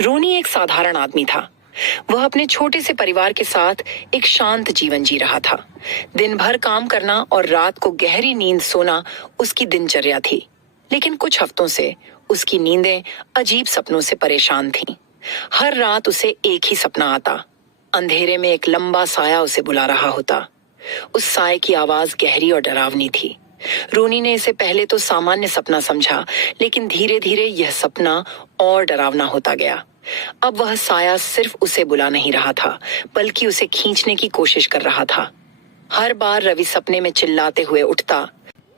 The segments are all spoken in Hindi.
रोनी एक साधारण आदमी था। वह अपने छोटे से परिवार के साथ एक शांत जीवन जी रहा था। दिन भर काम करना और रात को गहरी नींद सोना उसकी दिनचर्या थी। लेकिन कुछ हफ्तों से उसकी नींदें अजीब सपनों से परेशान थीं। हर रात उसे एक ही सपना आता। अंधेरे में एक लंबा साया उसे बुला रहा होता। उस साए की आवाज गहरी और डरावनी थी। रोनी ने इसे पहले तो सामान्य सपना समझा, लेकिन धीरे धीरे यह सपना और डरावना होता गया। अब वह साया सिर्फ उसे बुला नहीं रहा था, बल्कि उसे खींचने की कोशिश कर रहा था। हर बार रवि सपने में चिल्लाते हुए उठता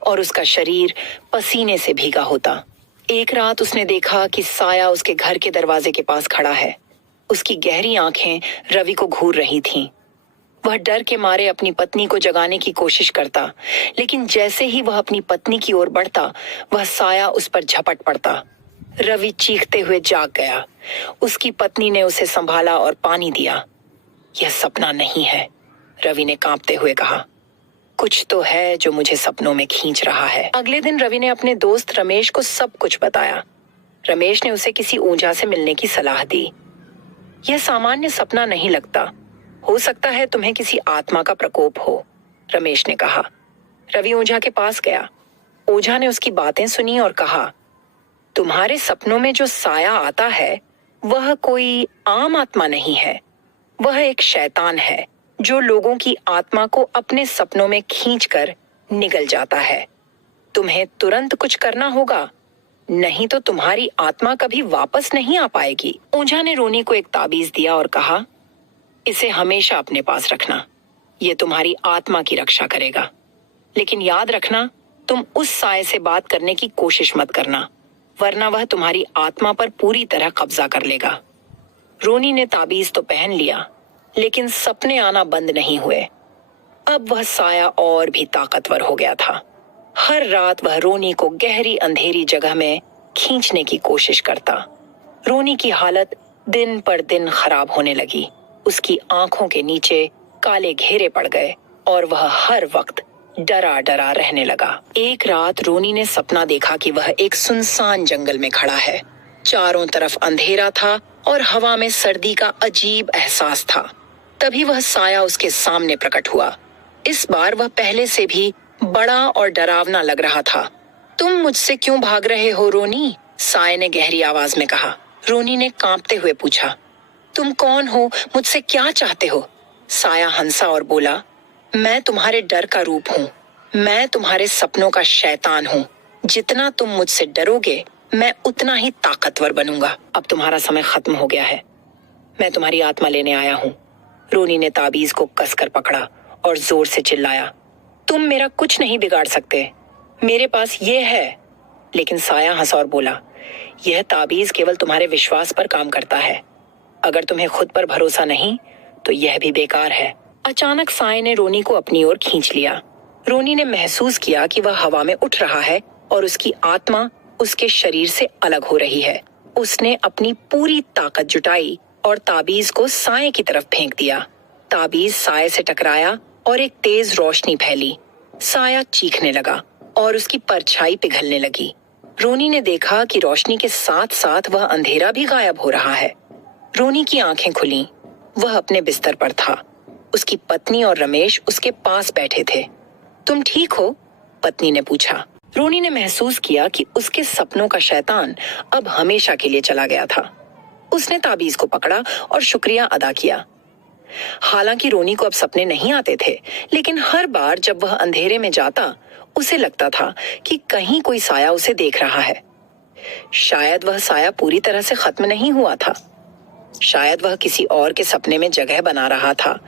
और उसका शरीर पसीने से भीगा होता। एक रात उसने देखा कि साया उसके घर के दरवाजे के पास खड़ा है। उसकी गहरी आंखें रवि को घूर रही थीं। वह डर के मारे अपनी पत्नी को जगाने की कोशिश करता, लेकिन जैसे ही वह अपनी पत्नी की ओर बढ़ता, वह साया उस पर झपट पड़ता। रवि चीखते हुए जाग गया। उसकी पत्नी ने उसे संभाला और पानी दिया। यह सपना नहीं है, रवि ने कांपते हुए कहा। कुछ तो है जो मुझे सपनों में खींच रहा है। अगले दिन रवि ने अपने दोस्त रमेश को सब कुछ बताया। रमेश ने उसे किसी ओझा से मिलने की सलाह दी। यह सामान्य सपना नहीं लगता, हो सकता है तुम्हें किसी आत्मा का प्रकोप हो, रमेश ने कहा। रवि ओझा के पास गया। ओझा ने उसकी बातें सुनी और कहा, तुम्हारे सपनों में जो साया आता है वह कोई आम आत्मा नहीं है। वह एक शैतान है जो लोगों की आत्मा को अपने सपनों में खींचकर निगल जाता है। तुम्हें तुरंत कुछ करना होगा, नहीं तो तुम्हारी आत्मा कभी वापस नहीं आ पाएगी। ओझा ने रोनी को एक ताबीज दिया और कहा, इसे हमेशा अपने पास रखना, यह तुम्हारी आत्मा की रक्षा करेगा। लेकिन याद रखना, तुम उस साए से बात करने की कोशिश मत करना, वरना वह तुम्हारी आत्मा पर पूरी तरह कब्जा कर लेगा। रोनी ने ताबीज तो पहन लिया, लेकिन सपने आना बंद नहीं हुए। अब वह साया और भी ताकतवर हो गया था। हर रात वह रोनी को गहरी अंधेरी जगह में खींचने की कोशिश करता। रोनी की हालत दिन पर दिन खराब होने लगी। उसकी आंखों के नीचे काले घेरे पड़ गए और वह हर वक्त डरा डरा रहने लगा। एक रात रोनी ने सपना देखा कि वह एक सुनसान जंगल में खड़ा है। चारों तरफ अंधेरा था और हवा में सर्दी का अजीब एहसास था। तभी वह साया उसके सामने प्रकट हुआ। इस बार वह पहले से भी बड़ा और डरावना लग रहा था। तुम मुझसे क्यों भाग रहे हो रोनी? साये ने गहरी आवाज में कहा। रोनी ने कांपते हुए पूछा, तुम कौन हो? मुझसे क्या चाहते हो? साया हंसा और बोला, मैं तुम्हारे डर का रूप हूँ। मैं तुम्हारे सपनों का शैतान हूँ। जितना तुम मुझसे डरोगे, मैं उतना ही ताकतवर बनूंगा। अब तुम्हारा समय खत्म हो गया है। मैं तुम्हारी आत्मा लेने आया हूँ। रोनी ने ताबीज को कसकर पकड़ा और जोर से चिल्लाया, तुम मेरा कुछ नहीं बिगाड़ सकते, मेरे पास ये है। लेकिन साया हंसा और बोला, यह ताबीज केवल तुम्हारे विश्वास पर काम करता है। अगर तुम्हें खुद पर भरोसा नहीं तो यह भी बेकार है। अचानक साये ने रोनी को अपनी ओर खींच लिया। रोनी ने महसूस किया कि वह हवा में उठ रहा है और उसकी आत्मा उसके शरीर से अलग हो रही है। उसने अपनी पूरी ताकत जुटाई और ताबीज को साये की तरफ फेंक दिया। ताबीज साये से टकराया और एक तेज रोशनी फैली। साया चीखने लगा और उसकी परछाई पिघलने लगी। रोनी ने देखा कि रोशनी के साथ साथ वह अंधेरा भी गायब हो रहा है। रोनी की आंखें खुलीं। वह अपने बिस्तर पर था। उसकी पत्नी और रमेश उसके पास बैठे थे। तुम ठीक हो? पत्नी ने पूछा। रोनी ने महसूस किया कि उसके सपनों का शैतान अब हमेशा के लिए चला गया था। उसने ताबीज को पकड़ा और शुक्रिया अदा किया। हालांकि रोनी को अब सपने नहीं आते थे, लेकिन हर बार जब वह अंधेरे में जाता, उसे लगता था कि कहीं कोई साया उसे देख रहा है। शायद वह साया पूरी तरह से खत्म नहीं हुआ था। शायद वह किसी और के सपने में जगह बना रहा था।